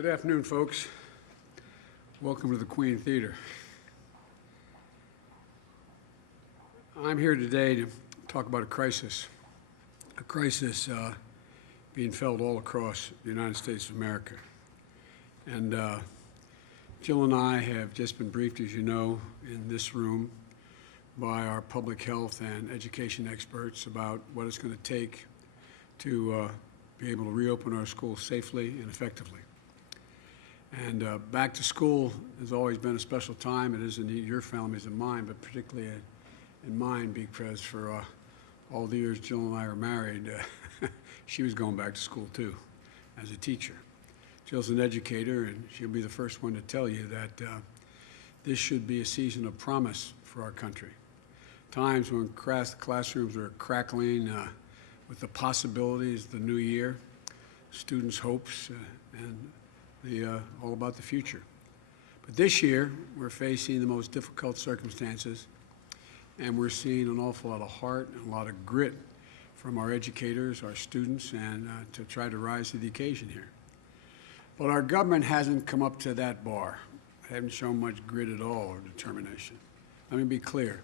Good afternoon, folks. Welcome to the Queen Theater. I'm here today to talk about a crisis being felt all across the United States of America. And Jill and I have just been briefed, as you know, in this room by our public health and education experts about what it's going to take to be able to reopen our schools safely and effectively. And back to school has always been a special time. It is in your families and mine, but particularly in mine, because for all the years Jill and I were married, she was going back to school too, as a teacher. Jill's an educator, and she'll be the first one to tell you that this should be a season of promise for our country. Times when classrooms are crackling with the possibilities of the new year, students' hopes, and all about the future. But this year, we're facing the most difficult circumstances, and we're seeing an awful lot of heart and a lot of grit from our educators, our students, and to try to rise to the occasion here. But our government hasn't come up to that bar. They haven't shown much grit at all or determination. Let me be clear.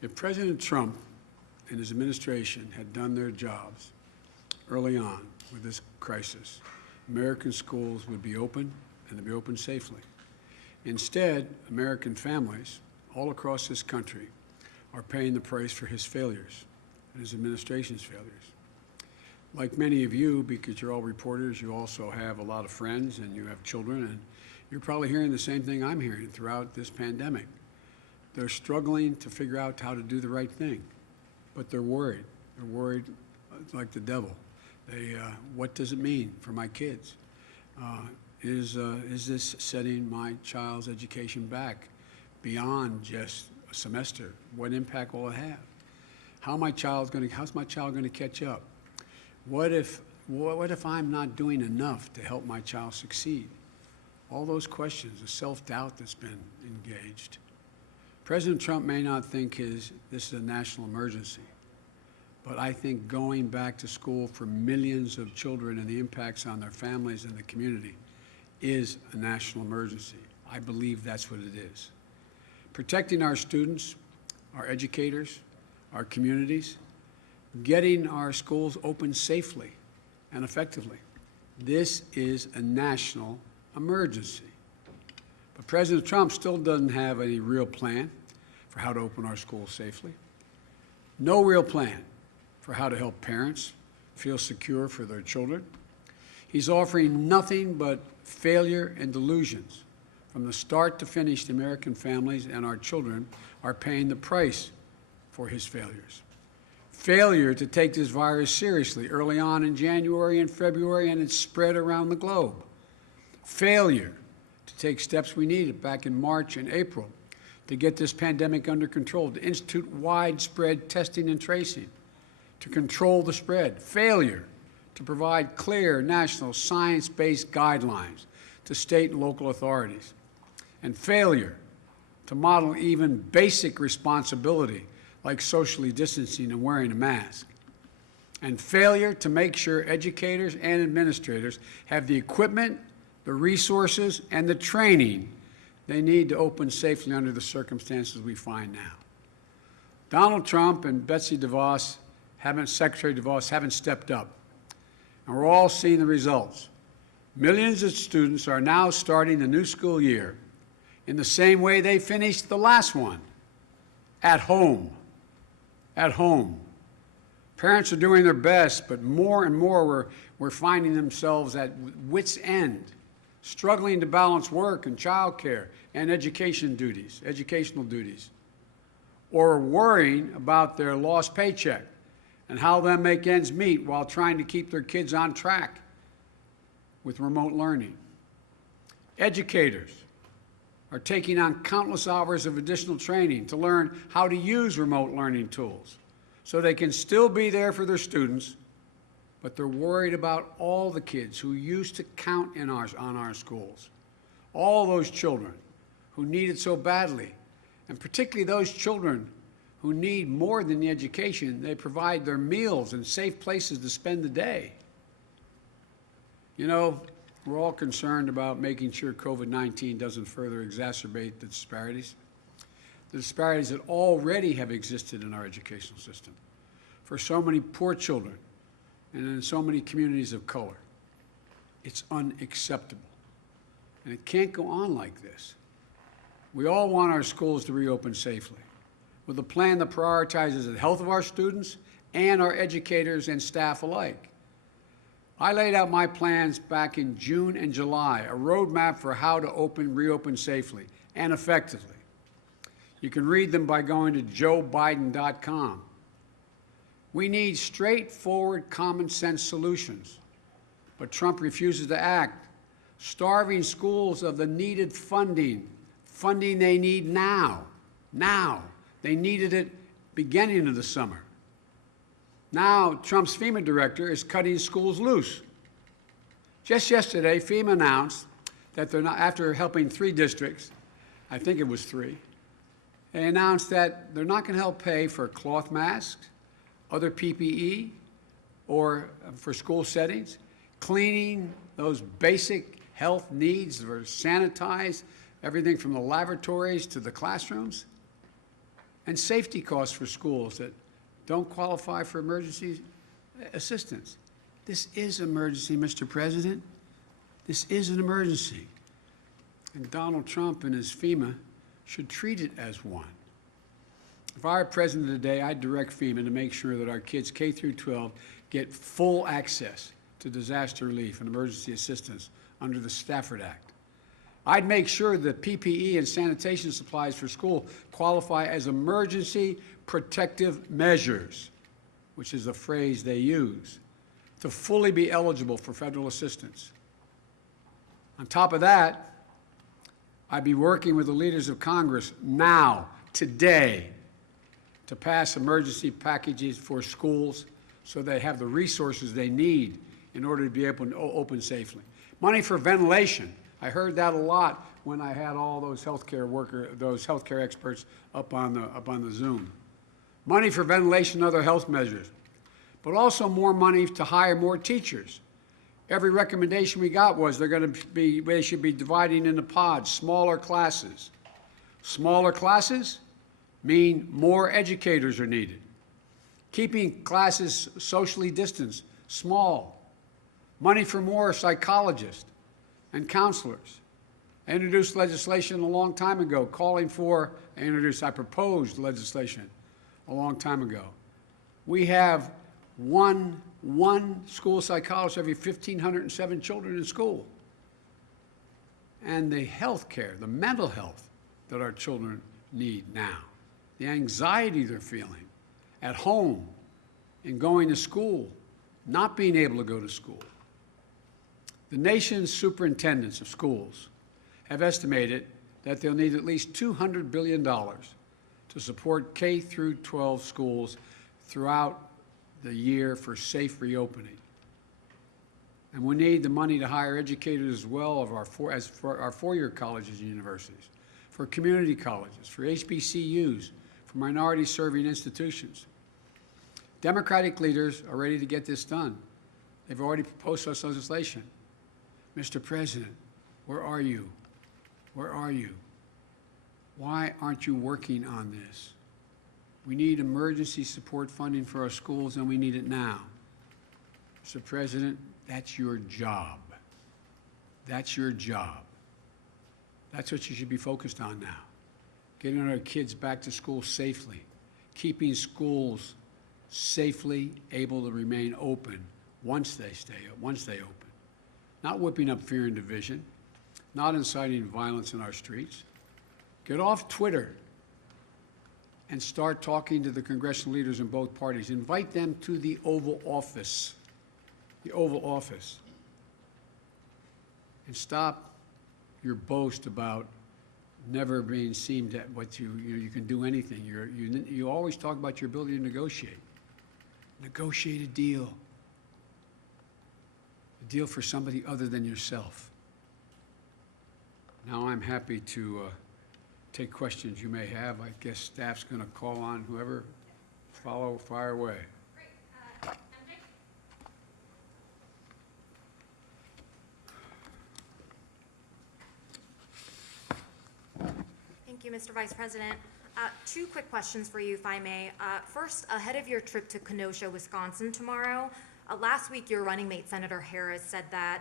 If President Trump and his administration had done their jobs early on with this crisis, American schools would be open, and they'd be open safely. Instead, American families all across this country are paying the price for his failures and his administration's failures. Like many of you, because you're all reporters, you also have a lot of friends and you have children, and you're probably hearing the same thing I'm hearing throughout this pandemic. They're struggling to figure out how to do the right thing, but they're worried. They're worried like the devil. What does it mean for my kids? Is this setting my child's education back beyond just a semester? What impact will it have? How's my child going to catch up? What if I'm not doing enough to help my child succeed? All those questions, the self-doubt that's been engaged. President Trump may not think this is a national emergency, but I think going back to school for millions of children and the impacts on their families and the community is a national emergency. I believe that's what it is. Protecting our students, our educators, our communities, getting our schools open safely and effectively. This is a national emergency. But President Trump still doesn't have any real plan for how to open our schools safely. No real plan for how to help parents feel secure for their children. He's offering nothing but failure and delusions. From the start to finish, the American families and our children are paying the price for his failures. Failure to take this virus seriously early on in January and February, and it's spread around the globe. Failure to take steps we needed back in March and April to get this pandemic under control, to institute widespread testing and tracing, to control the spread. Failure to provide clear national science-based guidelines to state and local authorities. And failure to model even basic responsibility like socially distancing and wearing a mask. And failure to make sure educators and administrators have the equipment, the resources, and the training they need to open safely under the circumstances we find now. Donald Trump and Secretary DeVos haven't stepped up, and we're all seeing the results. Millions of students are now starting the new school year in the same way they finished the last one, at home. At home. Parents are doing their best, but more and more we're finding themselves at wit's end, struggling to balance work and childcare and educational duties, or worrying about their lost paycheck and how they'll make ends meet while trying to keep their kids on track with remote learning. Educators are taking on countless hours of additional training to learn how to use remote learning tools so they can still be there for their students, but they're worried about all the kids who used to count on our schools, all those children who need it so badly, and particularly those children who need more than the education. They provide their meals and safe places to spend the day. You know, We're all concerned about making sure COVID-19 doesn't further exacerbate the disparities that already have existed in our educational system for so many poor children and in so many communities of color. It's unacceptable, and it can't go on like this. We all want our schools to reopen safely, with a plan that prioritizes the health of our students and our educators and staff alike. I laid out my plans back in June and July, a roadmap for how to reopen safely and effectively. You can read them by going to joebiden.com. We need straightforward, common-sense solutions, but Trump refuses to act, starving schools of the needed funding they need now. Now. They needed it beginning of the summer. Now, Trump's FEMA director is cutting schools loose. Just yesterday, FEMA announced that they're not, after helping 3 districts, I think it was 3, they announced that they're not going to help pay for cloth masks, other PPE, or for school settings, cleaning those basic health needs that are sanitized, everything from the lavatories to the classrooms, and safety costs for schools that don't qualify for emergency assistance. This is an emergency, Mr. President. This is an emergency. And Donald Trump and his FEMA should treat it as one. If I were president today, I'd direct FEMA to make sure that our kids K through 12 get full access to disaster relief and emergency assistance under the Stafford Act. I'd make sure that PPE and sanitation supplies for school qualify as emergency protective measures, which is the phrase they use, to fully be eligible for federal assistance. On top of that, I'd be working with the leaders of Congress now, today, to pass emergency packages for schools so they have the resources they need in order to be able to open safely. Money for ventilation. I heard that a lot when I had all those healthcare experts up on the Zoom. Money for ventilation and other health measures, but also more money to hire more teachers. Every recommendation we got was they should be dividing into pods, smaller classes. Smaller classes mean more educators are needed. Keeping classes socially distanced, small. Money for more psychologists and counselors. I introduced legislation a long time ago calling for, I proposed legislation a long time ago. We have one school psychologist every 1,507 children in school. And the health care, the mental health that our children need now, the anxiety they're feeling at home, in going to school, not being able to go to school. The nation's superintendents of schools have estimated that they'll need at least $200 billion to support K through 12 schools throughout the year for safe reopening. And we need the money to hire educators as well for our four-year colleges and universities, for community colleges, for HBCUs, for minority-serving institutions. Democratic leaders are ready to get this done. They've already proposed such legislation. Mr. President, where are you? Where are you? Why aren't you working on this? We need emergency support funding for our schools, and we need it now. Mr. President, that's your job. That's your job. That's what you should be focused on now. Getting our kids back to school safely, keeping schools safely able to remain open once they open. Not whipping up fear and division, not inciting violence in our streets. Get off Twitter and start talking to the congressional leaders in both parties. Invite them to the Oval Office. The Oval Office. And stop your boast about never being seen that you can do anything. You always talk about your ability to negotiate. Negotiate a deal. A deal for somebody other than yourself. Now I'm happy to take questions you may have. I guess staff's going to call on whoever. Fire away. Thank you, Mr. Vice President. Two quick questions for you, if I may. First, ahead of your trip to Kenosha, Wisconsin tomorrow, last week your running mate, Senator Harris, said that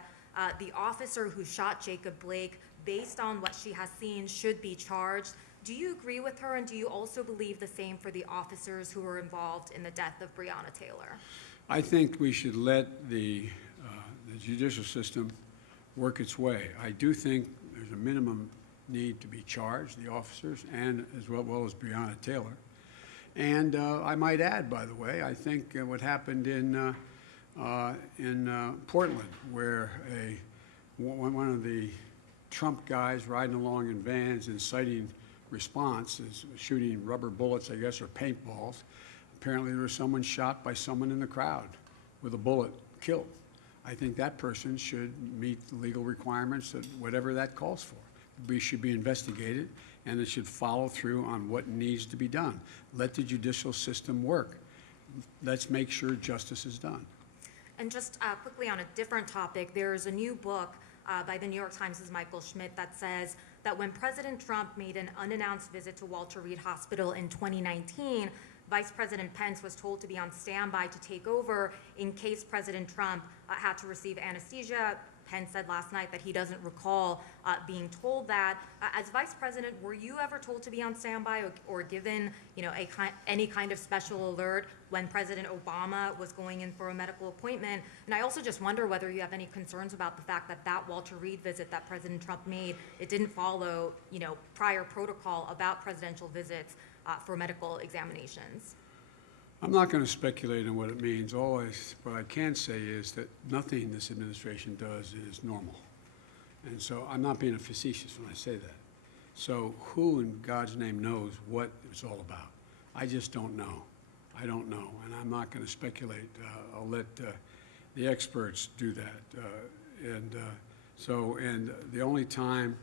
the officer who shot Jacob Blake, based on what she has seen, should be charged. Do you agree with her, and do you also believe the same for the officers who were involved in the death of Breonna Taylor? I think we should let the judicial system work its way. I do think there's a minimum need to be charged, the officers, and as well as Breonna Taylor. And I might add, by the way, I think what happened in Portland, where one of the Trump guys riding along in vans inciting response is shooting rubber bullets, I guess, or paintballs. Apparently there was someone shot by someone in the crowd with a bullet killed. I think that person should meet the legal requirements of whatever that calls for. We should be investigated, and it should follow through on what needs to be done. Let the judicial system work. Let's make sure justice is done. And just quickly on a different topic, there's a new book by the New York Times' Michael Schmidt that says that when President Trump made an unannounced visit to Walter Reed Hospital in 2019, Vice President Pence was told to be on standby to take over in case President Trump had to receive anesthesia. Pence said last night that he doesn't recall being told that. As Vice President, were you ever told to be on standby or given, any kind of special alert when President Obama was going in for a medical appointment? And I also just wonder whether you have any concerns about the fact that Walter Reed visit that President Trump made, it didn't follow, prior protocol about presidential visits for medical examinations. I'm not going to speculate on what it means. What I can say is that nothing this administration does is normal. And so I'm not being facetious when I say that. So who in God's name knows what it's all about? I just don't know. I don't know, and I'm not going to speculate. I'll let the experts do that. And the only time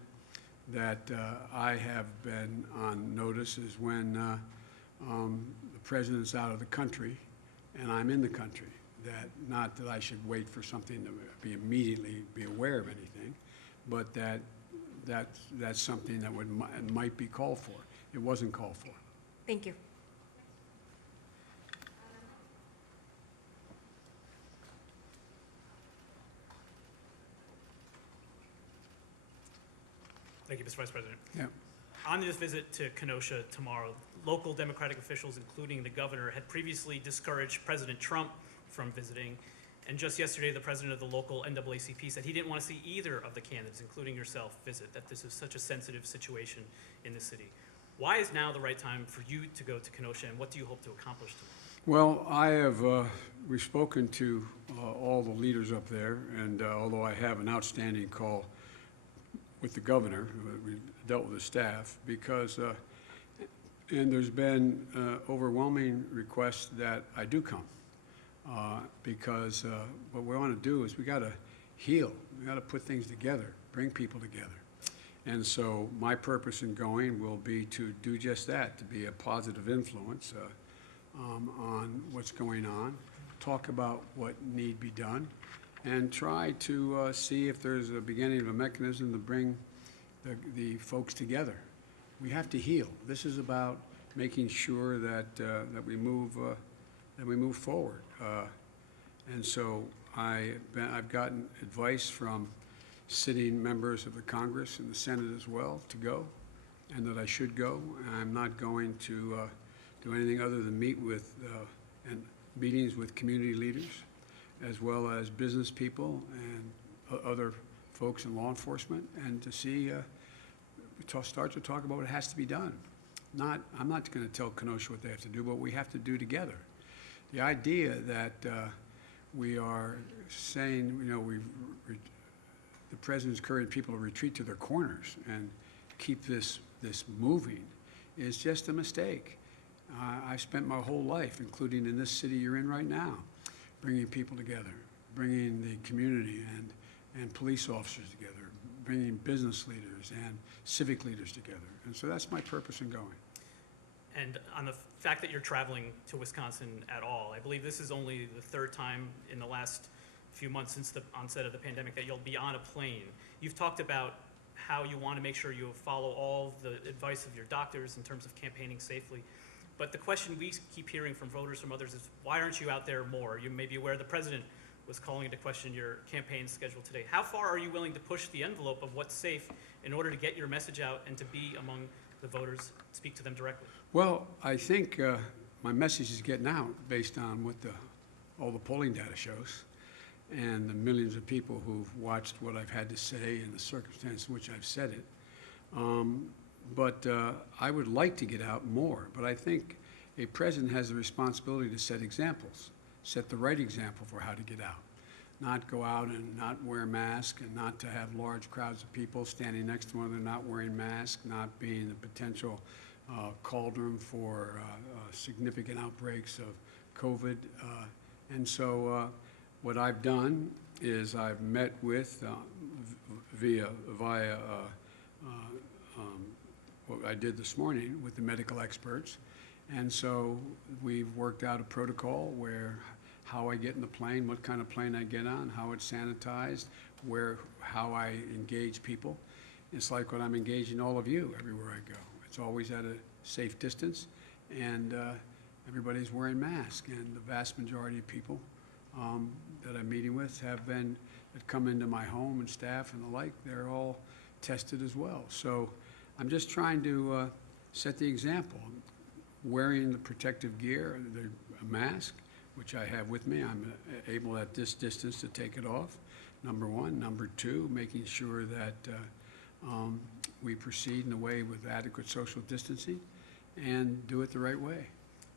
that I have been on notice is when the president's out of the country and I'm in the country. Not that I should wait for something to immediately be aware of anything, but that's something that might be called for. It wasn't called for. Thank you. Thank you, Mr. Vice President. Yeah. On this visit to Kenosha tomorrow, local Democratic officials, including the governor, had previously discouraged President Trump from visiting. And just yesterday, the president of the local NAACP said he didn't want to see either of the candidates, including yourself, visit, that this is such a sensitive situation in the city. Why is now the right time for you to go to Kenosha, and what do you hope to accomplish tomorrow? Well, we've spoken to all the leaders up there, and although I have an outstanding call with the governor, we dealt with the staff, because, and there's been overwhelming requests that I do come, because what we want to do is we got to heal, we got to put things together, bring people together. And so my purpose in going will be to do just that, to be a positive influence on what's going on, talk about what need be done, and try to see if there's a beginning of a mechanism to bring the folks together. We have to heal. This is about making sure that we move forward. And so I've gotten advice from sitting members of the Congress and the Senate as well to go, and that I should go. I'm not going to do anything other than meet with and meetings with community leaders, as well as business people and other folks in law enforcement, and to see, start to talk about what has to be done. I'm not going to tell Kenosha what they have to do, but we have to do together. The idea that we are saying, the president's encouraging people to retreat to their corners and keep this moving is just a mistake. I've spent my whole life, including in this city you're in right now, bringing people together, bringing the community and police officers together, bringing business leaders and civic leaders together. And so that's my purpose in going. And on the fact that you're traveling to Wisconsin at all, I believe this is only the third time in the last few months since the onset of the pandemic that you'll be on a plane. You've talked about how you want to make sure you follow all the advice of your doctors in terms of campaigning safely. But the question we keep hearing from voters, from others, is why aren't you out there more? You may be aware the president was calling into question your campaign schedule today. How far are you willing to push the envelope of what's safe in order to get your message out and to be among the voters, speak to them directly? Well, I think my message is getting out based on what all the polling data shows and the millions of people who've watched what I've had to say and the circumstance in which I've said it. But I would like to get out more. But I think a president has the responsibility to set examples, set the right example for how to get out. Not go out and not wear a mask, and not to have large crowds of people standing next to one another not wearing masks, not being the potential cauldron for significant outbreaks of COVID. And so what I've done is I've met with, via what I did this morning with the medical experts. And so we've worked out a protocol where how I get in the plane, what kind of plane I get on, how it's sanitized, how I engage people. It's like when I'm engaging all of you everywhere I go. It's always at a safe distance, and everybody's wearing masks. And the vast majority of people that I'm meeting with that come into my home and staff and the like, they're all tested as well. So I'm just trying to set the example. Wearing the protective gear, a mask, which I have with me. I'm able at this distance to take it off, number one. Number two, making sure that we proceed in a way with adequate social distancing and do it the right way.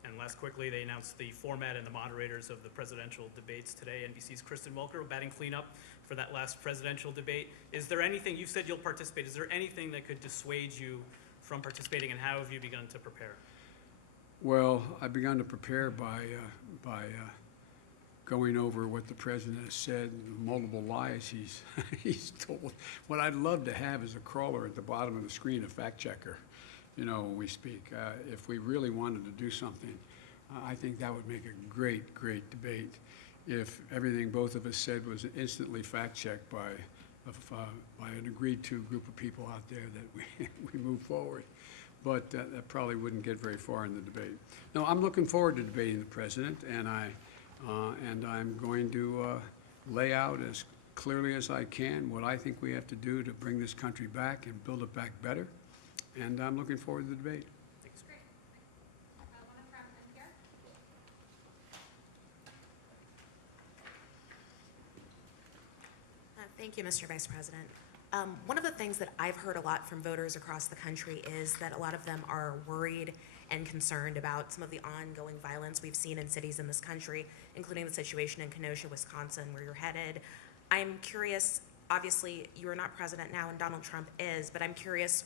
And last quickly, they announced the format and the moderators of the presidential debates today. NBC's Kristen Welker batting cleanup for that last presidential debate. Is there anything, you said you'll participate, is there anything that could dissuade you from participating, and how have you begun to prepare? Well, I've begun to prepare by going over what the president has said, the multiple lies he's told. What I'd love to have is a crawler at the bottom of the screen, a fact checker, when we speak. If we really wanted to do something, I think that would make a great, great debate if everything both of us said was instantly fact checked by an agreed-to group of people out there that we move forward. But that probably wouldn't get very far in the debate. No, I'm looking forward to debating the president, and I'm going to lay out as clearly as I can what I think we have to do to bring this country back and build it back better. And I'm looking forward to the debate. Thanks. Great. Woman from NPR. Thank you, Mr. Vice President. One of the things that I've heard a lot from voters across the country is that a lot of them are worried and concerned about some of the ongoing violence we've seen in cities in this country, including the situation in Kenosha, Wisconsin, where you're headed. I'm curious, obviously, you are not president now and Donald Trump is, but I'm curious,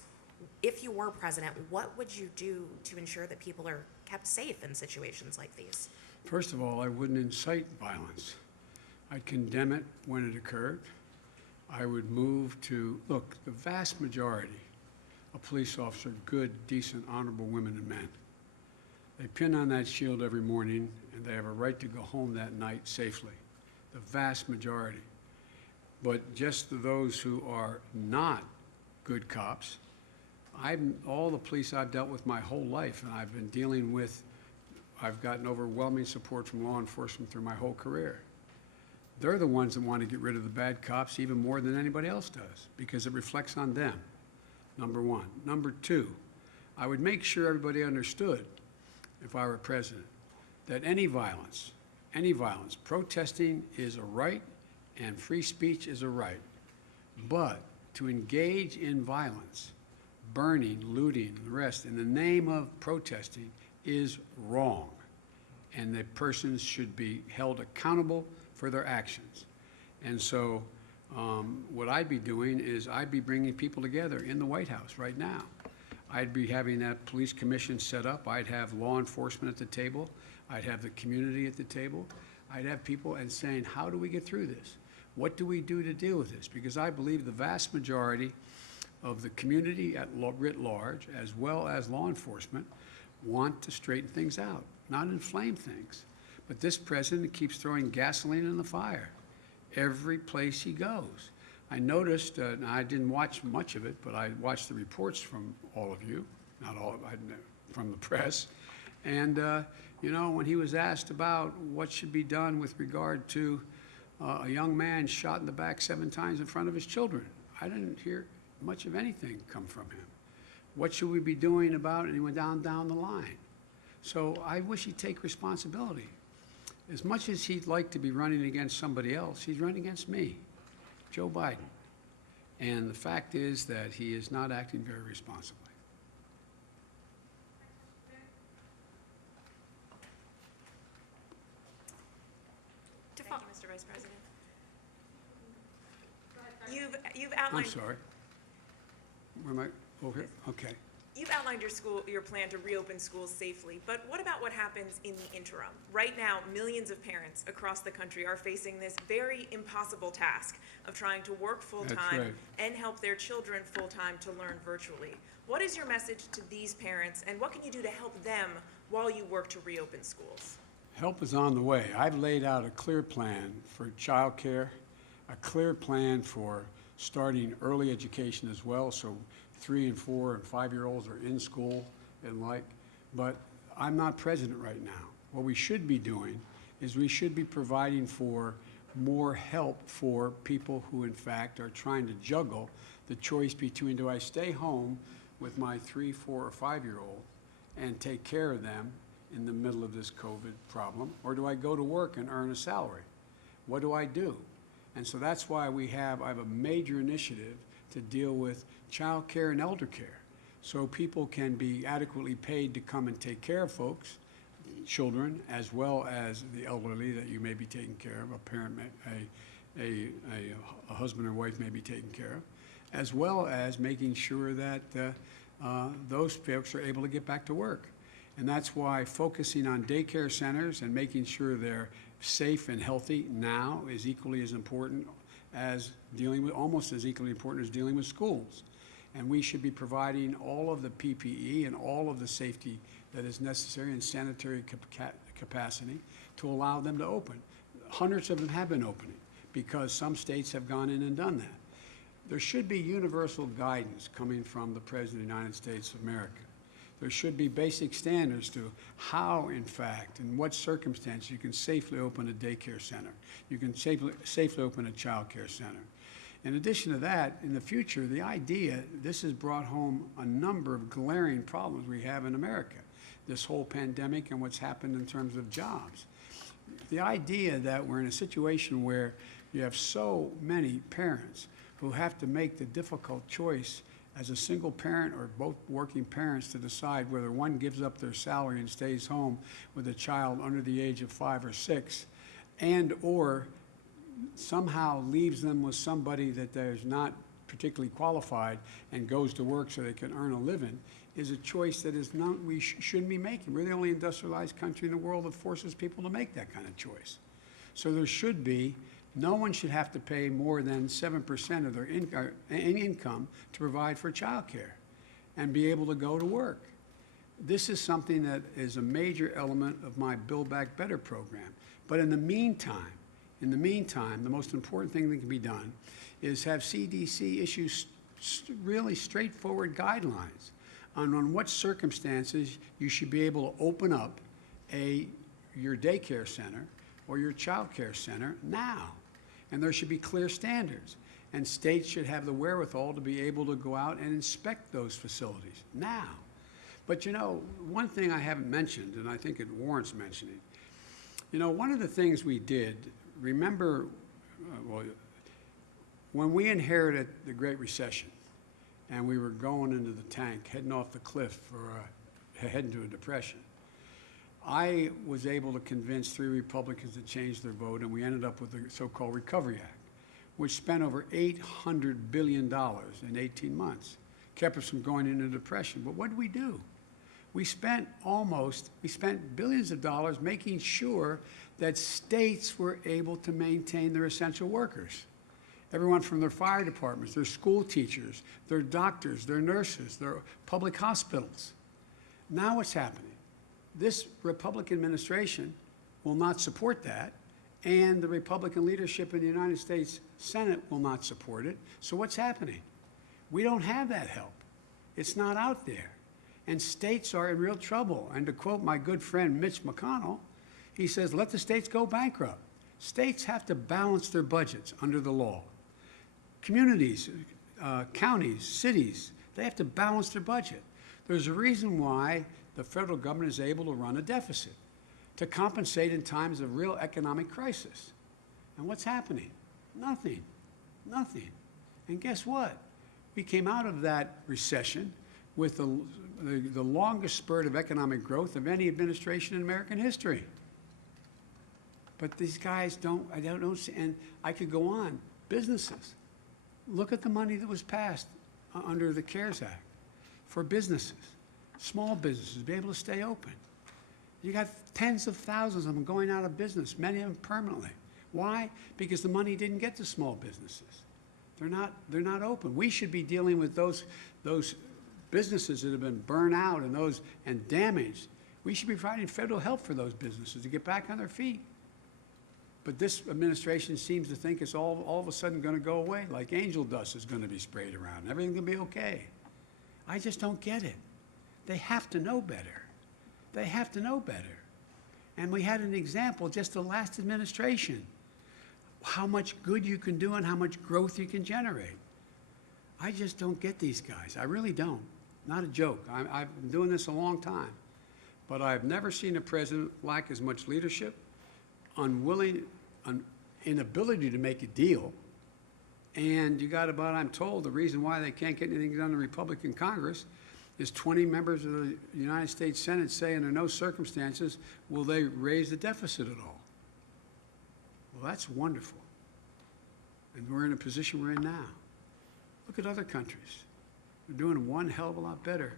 if you were president, what would you do to ensure that people are kept safe in situations like these? First of all, I wouldn't incite violence. I'd condemn it when it occurred. I would move to, look, the vast majority of police officers are good, decent, honorable women and men. They pin on that shield every morning, and they have a right to go home that night safely. The vast majority. But just those who are not good cops, all the police I've dealt with my whole life, and I've gotten overwhelming support from law enforcement through my whole career. They're the ones that want to get rid of the bad cops even more than anybody else does, because it reflects on them, number one. Number two, I would make sure everybody understood, if I were president, that any violence, protesting is a right and free speech is a right. But to engage in violence, burning, looting, the rest, in the name of protesting is wrong. And the persons should be held accountable for their actions. And so what I'd be doing is I'd be bringing people together in the White House right now. I'd be having that police commission set up. I'd have law enforcement at the table. I'd have the community at the table. I'd have people and saying, how do we get through this? What do we do to deal with this? Because I believe the vast majority of the community at writ large, as well as law enforcement, want to straighten things out, not inflame things. But this president keeps throwing gasoline in the fire every place he goes. I noticed, and I didn't watch much of it, but I watched the reports from all of you, not all, from the press. And, you know, when he was asked about what should be done with regard to a young man shot in the back 7 times in front of his children, I didn't hear much of anything come from him. What should we be doing about it? And he went down the line. So I wish he'd take responsibility. As much as he'd like to be running against somebody else, he's running against me, Joe Biden. And the fact is that he is not acting very responsibly. Thank you, Mr. Vice President. You've I'm outlined sorry. Where am I? Over here? Okay. You've outlined your plan to reopen schools safely, but what about what happens in the interim? Right now, millions of parents across the country are facing this very impossible task of trying to work full-time right. and help their children full-time to learn virtually. What is your message to these parents, and what can you do to help them while you work to reopen schools? Help is on the way. I've laid out a clear plan for childcare, a clear plan for starting early education as well, so 3 and 4 and 5-year-olds are in school and like, but I'm not president right now. What we should be doing is we should be providing for more help for people who in fact are trying to juggle the choice between, do I stay home with my 3, 4, or 5-year-old and take care of them in the middle of this COVID problem, or do I go to work and earn a salary? What do I do? And so that's why I have a major initiative to deal with child care and elder care, so people can be adequately paid to come and take care of folks, children, as well as the elderly that you may be taking care of, a parent, a husband or wife may be taken care of, as well as making sure that those folks are able to get back to work. And that's why focusing on daycare centers and making sure they're safe and healthy now is equally as important as almost as equally important as dealing with schools. And we should be providing all of the PPE and all of the safety that is necessary in sanitary capacity to allow them to open. Hundreds of them have been opening because some states have gone in and done that. There should be universal guidance coming from the President of the United States of America. There should be basic standards to how, in fact, in what circumstances you can safely open a daycare center. You can safely open a child care center. In addition to that, in the future, this has brought home a number of glaring problems we have in America. This whole pandemic and what's happened in terms of jobs. The idea that we're in a situation where you have so many parents who have to make the difficult choice as a single parent or both working parents to decide whether one gives up their salary and stays home with a child under the age of 5 or 6, and or somehow leaves them with somebody that is not particularly qualified and goes to work so they can earn a living, is a choice that we shouldn't be making. We're the only industrialized country in the world that forces people to make that kind of choice. So there should be, no one should have to pay more than 7% of their income to provide for child care and be able to go to work. This is something that is a major element of my Build Back Better program. But in the meantime, the most important thing that can be done is have CDC issue really straightforward guidelines on what circumstances you should be able to open up your daycare center or your child care center now. And there should be clear standards. And states should have the wherewithal to be able to go out and inspect those facilities now. But you know, one thing I haven't mentioned, and I think it warrants mentioning, you know, one of the things we did, remember, when we inherited the Great Recession and we were going into the tank, heading off the cliff for heading to a depression, I was able to convince 3 Republicans to change their vote, and we ended up with the so-called Recovery Act, which spent over $800 billion in 18 months, kept us from going into depression. But what did we do? We spent billions of dollars making sure that states were able to maintain their essential workers. Everyone from their fire departments, their school teachers, their doctors, their nurses, their public hospitals. Now what's happening? This Republican administration will not support that, and the Republican leadership in the United States Senate will not support it. So what's happening? We don't have that help. It's not out there. And states are in real trouble. And to quote my good friend Mitch McConnell, he says, let the states go bankrupt. States have to balance their budgets under the law. Communities, counties, cities, they have to balance their budget. There's a reason why the federal government is able to run a deficit, to compensate in times of real economic crisis. And what's happening? Nothing. Nothing. And guess what? We came out of that recession with the longest spurt of economic growth of any administration in American history. But these guys don't, and I could go on. Businesses. Look at the money that was passed under the CARES Act for businesses, small businesses, be able to stay open. You got tens of thousands of them going out of business, many of them permanently. Why? Because the money didn't get to small businesses. They're not open. We should be dealing with those businesses that have been burned out and damaged. We should be providing federal help for those businesses to get back on their feet. But this administration seems to think it's all of a sudden going to go away, like angel dust is going to be sprayed around. Everything's going to be okay. I just don't get it. They have to know better. They have to know better. And we had an example just the last administration, how much good you can do and how much growth you can generate. I just don't get these guys. I really don't. Not a joke. I've been doing this a long time. But I've never seen a president lack as much leadership, inability to make a deal. And you got about, I'm told, the reason why they can't get anything done in the Republican Congress is 20 members of the United States Senate say under no circumstances will they raise the deficit at all. Well, that's wonderful. And we're in a position we're in now. Look at other countries. They're doing one hell of a lot better.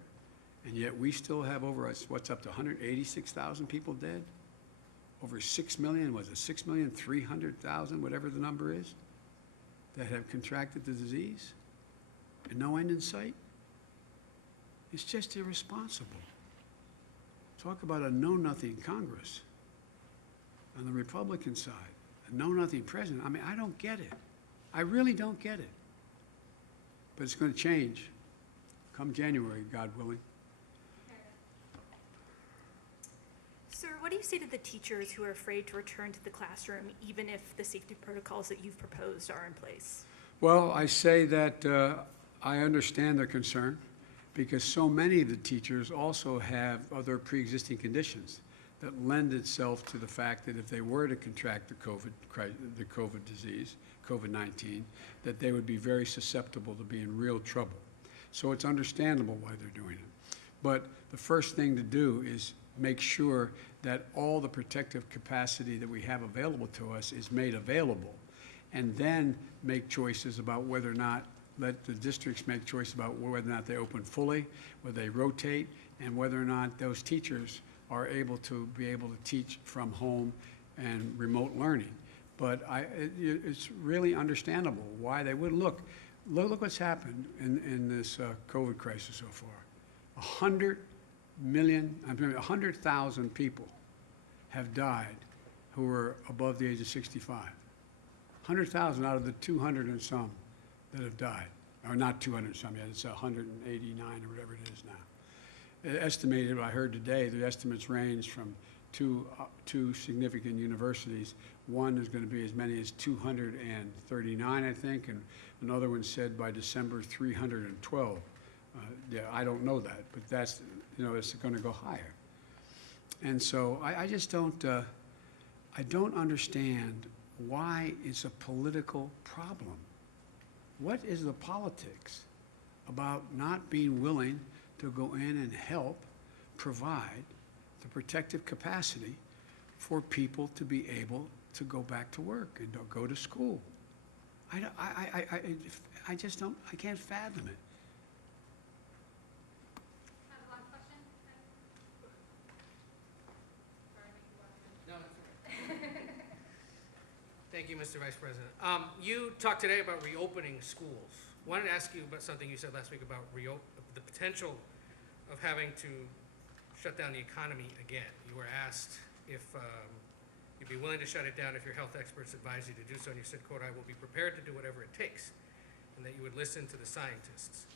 And yet we still have over, what's up to 186,000 people dead? Over 6 million, was it 6,300,000, whatever the number is, that have contracted the disease? And no end in sight? It's just irresponsible. Talk about a know-nothing Congress. On the Republican side, a know-nothing president. I mean, I don't get it. I really don't get it. But it's going to change come January, God willing. Sir, what do you say to the teachers who are afraid to return to the classroom, even if the safety protocols that you've proposed are in place? Well, I say that I understand their concern because so many of the teachers also have other pre-existing conditions that lend itself to the fact that if they were to contract the COVID disease, COVID-19, that they would be very susceptible to be in real trouble. So it's understandable why they're doing it. But the first thing to do is make sure that all the protective capacity that we have available to us is made available, and then make choices about whether or not, let the districts make choices about whether or not they open fully, whether they rotate, and whether or not those teachers are able to teach from home and remote learning. But it's really understandable why they would. Look what's happened in this COVID crisis so far. 100,000 people have died who are above the age of 65. 100,000 out of the 200 and some that have died. Or not 200 and some yet, it's 189 or whatever it is now. Estimated, I heard today, the estimates range from two significant universities. One is going to be as many as 239, I think, and another one said by December 312. Yeah, I don't know that, but that's, it's going to go higher. And so I just don't, I don't understand why it's a political problem. What is the politics about not being willing to go in and help provide the protective capacity for people to be able to go back to work and go to school? I just don't, I can't fathom it. Have one question? No, that's okay. Thank you, Mr. Vice President. You talked today about reopening schools. Wanted to ask you about something you said last week about the potential of having to shut down the economy again. You were asked if You'd be willing to shut it down if your health experts advise you to do so, and you said, quote, "I will be prepared to do whatever it takes," and that you would listen to the scientists.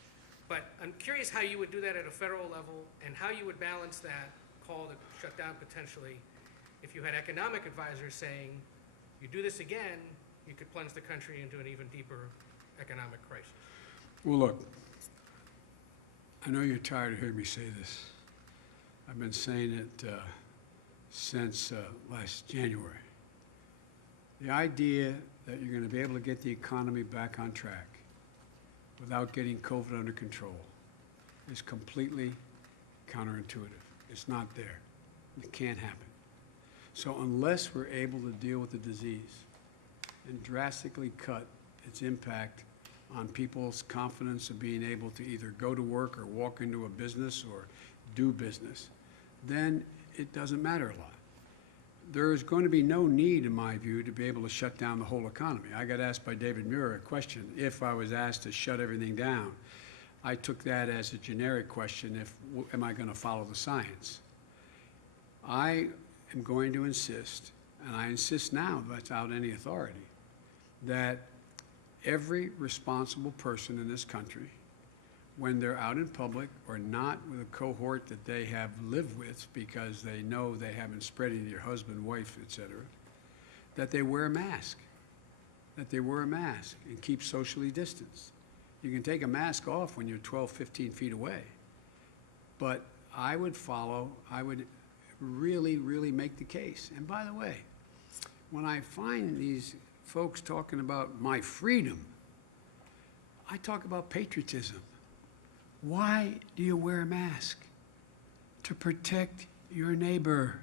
But I'm curious how you would do that at a federal level and how you would balance that call to shut down potentially if you had economic advisors saying, you do this again, you could plunge the country into an even deeper economic crisis. Well, look, I know you're tired of hearing me say this. I've been saying it since last January. The idea that you're going to be able to get the economy back on track without getting COVID under control is completely counterintuitive. It's not there. It can't happen. So unless we're able to deal with the disease and drastically cut its impact on people's confidence of being able to either go to work or walk into a business or do business, then it doesn't matter a lot. There is going to be no need, in my view, to be able to shut down the whole economy. I got asked by David Muir a question, if I was asked to shut everything down. I took that as a generic question, am I going to follow the science? I am going to insist, and I insist now without any authority, that every responsible person in this country, when they're out in public or not with a cohort that they have lived with because they know they haven't spread it to your husband, wife, etc., that they wear a mask. That they wear a mask and keep socially distanced. You can take a mask off when you're 12, 15 feet away. But I would really, really make the case. And by the way, when I find these folks talking about my freedom, I talk about patriotism. Why do you wear a mask? To protect your neighbor,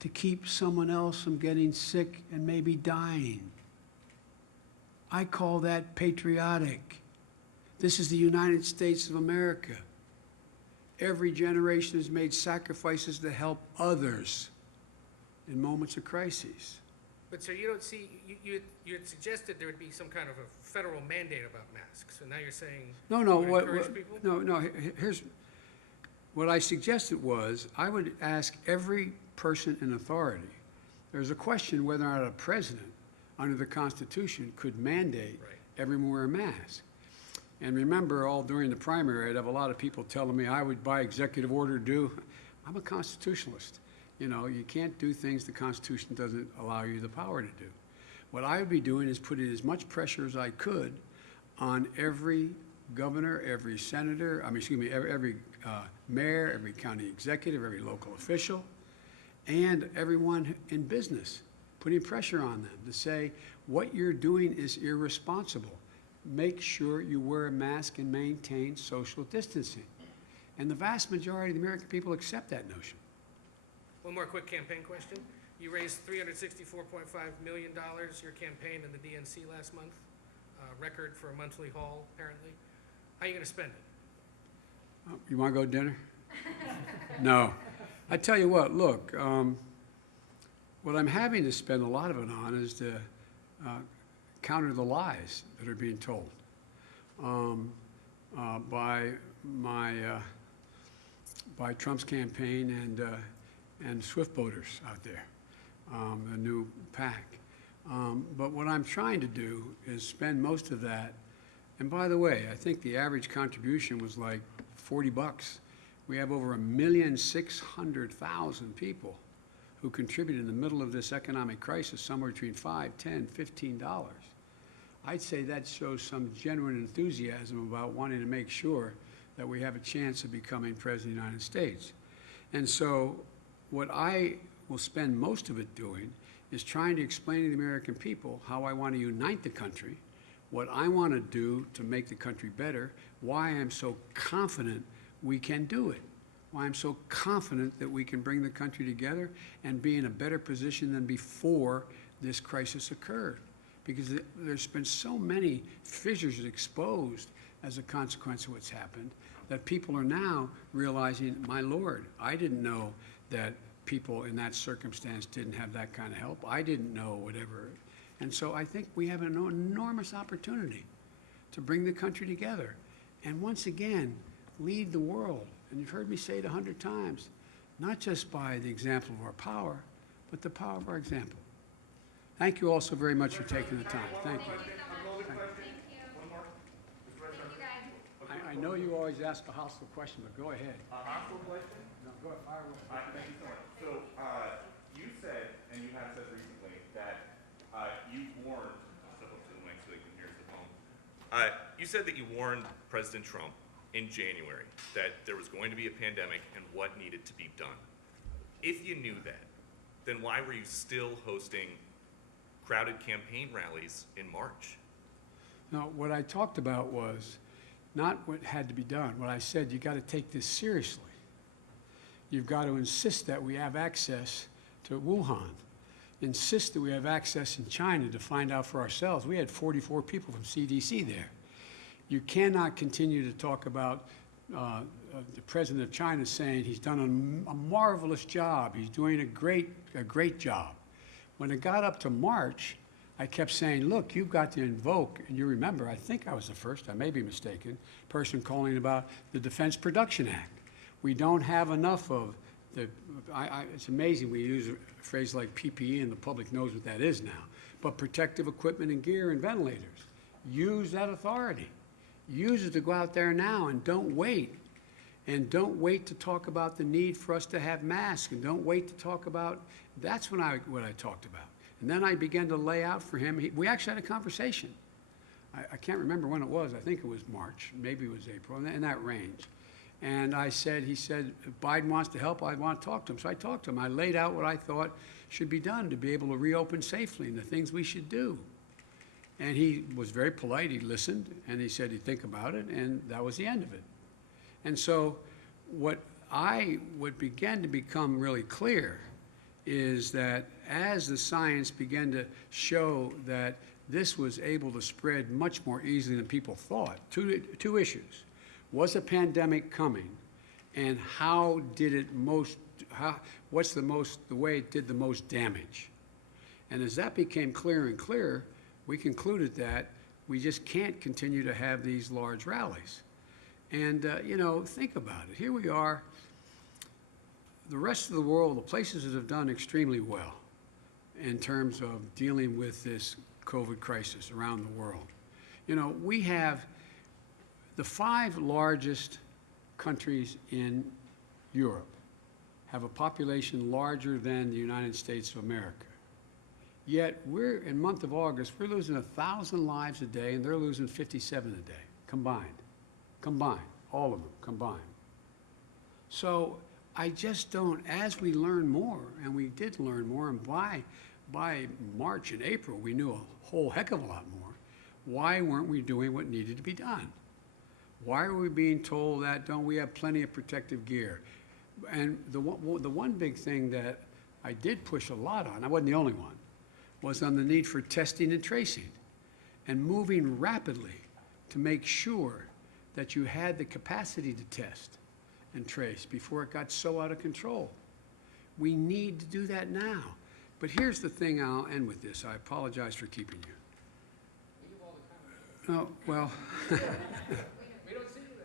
to keep someone else from getting sick and maybe dying. I call that patriotic. This is the United States of America. Every generation has made sacrifices to help others in moments of crises. But so you don't see, you had suggested there would be some kind of a federal mandate about masks, and now you're saying No, you would encourage people? Here's what I suggested was I would ask every person in authority. There's a question whether or not a president under the Constitution could mandate everyone wear a mask. And remember, all during the primary, I'd have a lot of people telling me I would, by executive order, do. I'm a constitutionalist. You know, you can't do things the Constitution doesn't allow you the power to do. What I would be doing is putting as much pressure as I could on every governor, every senator, every mayor, every county executive, every local official, and everyone in business, putting pressure on them to say, what you're doing is irresponsible. Make sure you wear a mask and maintain social distancing. And the vast majority of the American people accept that notion. One more quick campaign question. You raised $364.5 million, your campaign in the DNC last month, record for a monthly haul, apparently. How are you going to spend it? You want to go to dinner? No. I tell you what, look, what I'm having to spend a lot of it on is to counter the lies that are being told by Trump's campaign and Swift voters out there, the new PAC. But what I'm trying to do is spend most of that. And by the way, I think the average contribution was like $40. We have over 1,600,000 people who contribute in the middle of this economic crisis, somewhere between $5, $10, $15. I'd say that shows some genuine enthusiasm about wanting to make sure that we have a chance of becoming President of the United States. And so what I will spend most of it doing is trying to explain to the American people how I want to unite the country, what I want to do to make the country better, why I'm so confident we can do it, why I'm so confident that we can bring the country together and be in a better position than before this crisis occurred. Because there's been so many fissures exposed as a consequence of what's happened that people are now realizing, my Lord, I didn't know that people in that circumstance didn't have that kind of help. I didn't know whatever. And so I think we have an enormous opportunity to bring the country together. And once again, lead the world. And you've heard me say it 100 times, not just by the example of our power, but the power of our example. Thank you all so very much for taking the time. Thank you. I know you always ask a hostile question, but go ahead. A hostile question? No, go ahead, fire away. Thank you so much. So, you said, and you have said recently, that you warned, I'll step up to the mic so they can hear us at home. You said that you warned President Trump in January that there was going to be a pandemic and what needed to be done. If you knew that, then why were you still hosting crowded campaign rallies in March? No, what I talked about was not what had to be done. What I said, you got to take this seriously. You've got to insist that we have access to Wuhan. Insist that we have access in China to find out for ourselves. We had 44 people from CDC there. You cannot continue to talk about the president of China saying he's done a marvelous job. He's doing a great job. When it got up to March, I kept saying, look, you've got to invoke, and you remember, I think I was the first, I may be mistaken, person calling about the Defense Production Act. We don't have enough of the, it's amazing we use a phrase like PPE and the public knows what that is now, but protective equipment and gear and ventilators. Use that authority. Use it to go out there now and don't wait. And don't wait to talk about the need for us to have masks, and don't wait to talk about, that's what I talked about. And then I began to lay out for him, we actually had a conversation. I can't remember when it was, I think it was March, maybe it was April, in that range. And I said, he said, if Biden wants to help, I want to talk to him. So I talked to him. I laid out what I thought should be done to be able to reopen safely and the things we should do. And he was very polite, he listened, and he said he'd think about it, and that was the end of it. And so what began to become really clear is that as the science began to show that this was able to spread much more easily than people thought, two issues. Was a pandemic coming, and how did it what's the way it did the most damage? And as that became clearer and clearer, we concluded that we just can't continue to have these large rallies. And, you know, think about it. Here we are, the rest of the world, the places that have done extremely well in terms of dealing with this COVID crisis around the world. You know, we have the 5 largest countries in Europe have a population larger than the United States of America. Yet we're, in month of August, we're losing 1,000 lives a day, and they're losing 57 a day, combined. Combined, all of them combined. So I just don't, as we learn more, and we did learn more, and by March and April, we knew a whole heck of a lot more, why weren't we doing what needed to be done? Why are we being told that don't we have plenty of protective gear? And the one big thing that I did push a lot on, I wasn't the only one, was on the need for testing and tracing and moving rapidly to make sure that you had the capacity to test and trace before it got so out of control. We need to do that now. But here's the thing, I'll end with this. I apologize for keeping you. Oh, well. We don't see you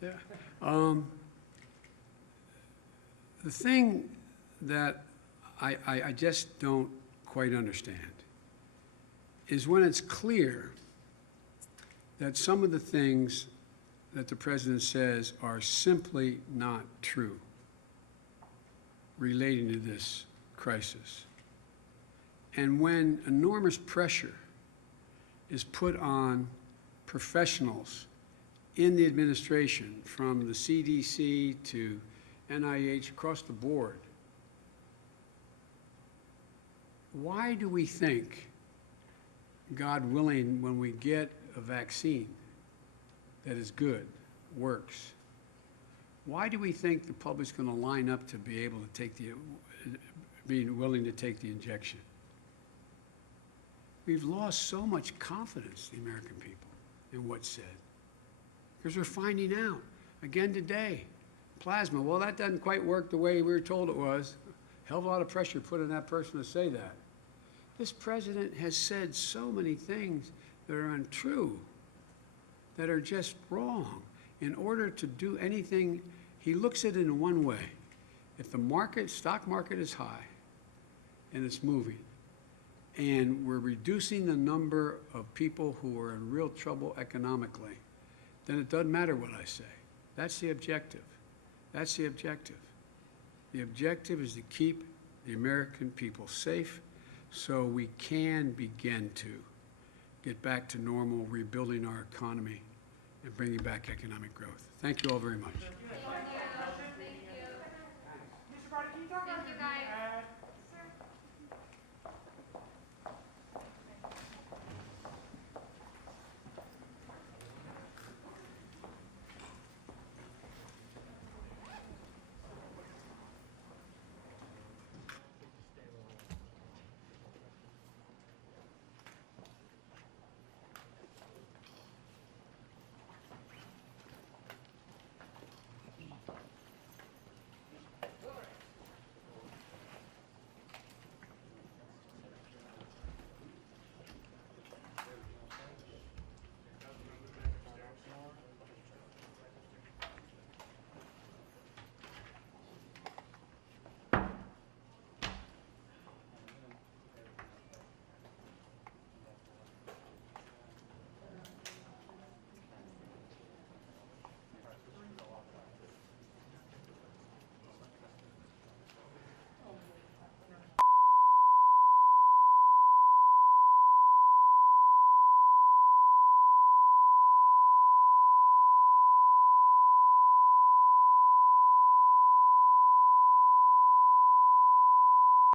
that often. Yeah. The thing that I just don't quite understand is when it's clear that some of the things that the president says are simply not true relating to this crisis. And when enormous pressure is put on professionals in the administration, from the CDC to NIH, across the board, why do we think, God willing, when we get a vaccine that is good, works, why do we think the public's going to line up to be able to take being willing to take the injection? We've lost so much confidence, the American people, in what's said. Because we're finding out, again today, plasma, well, that doesn't quite work the way we were told it was. Hell of a lot of pressure put on that person to say that. This president has said so many things that are untrue, that are just wrong. In order to do anything, he looks at it in one way. If the stock market is high, and it's moving. And we're reducing the number of people who are in real trouble economically, then it doesn't matter what I say. That's the objective. That's the objective. The objective is to keep the American people safe so we can begin to get back to normal, rebuilding our economy and bringing back economic growth. Thank you all very much.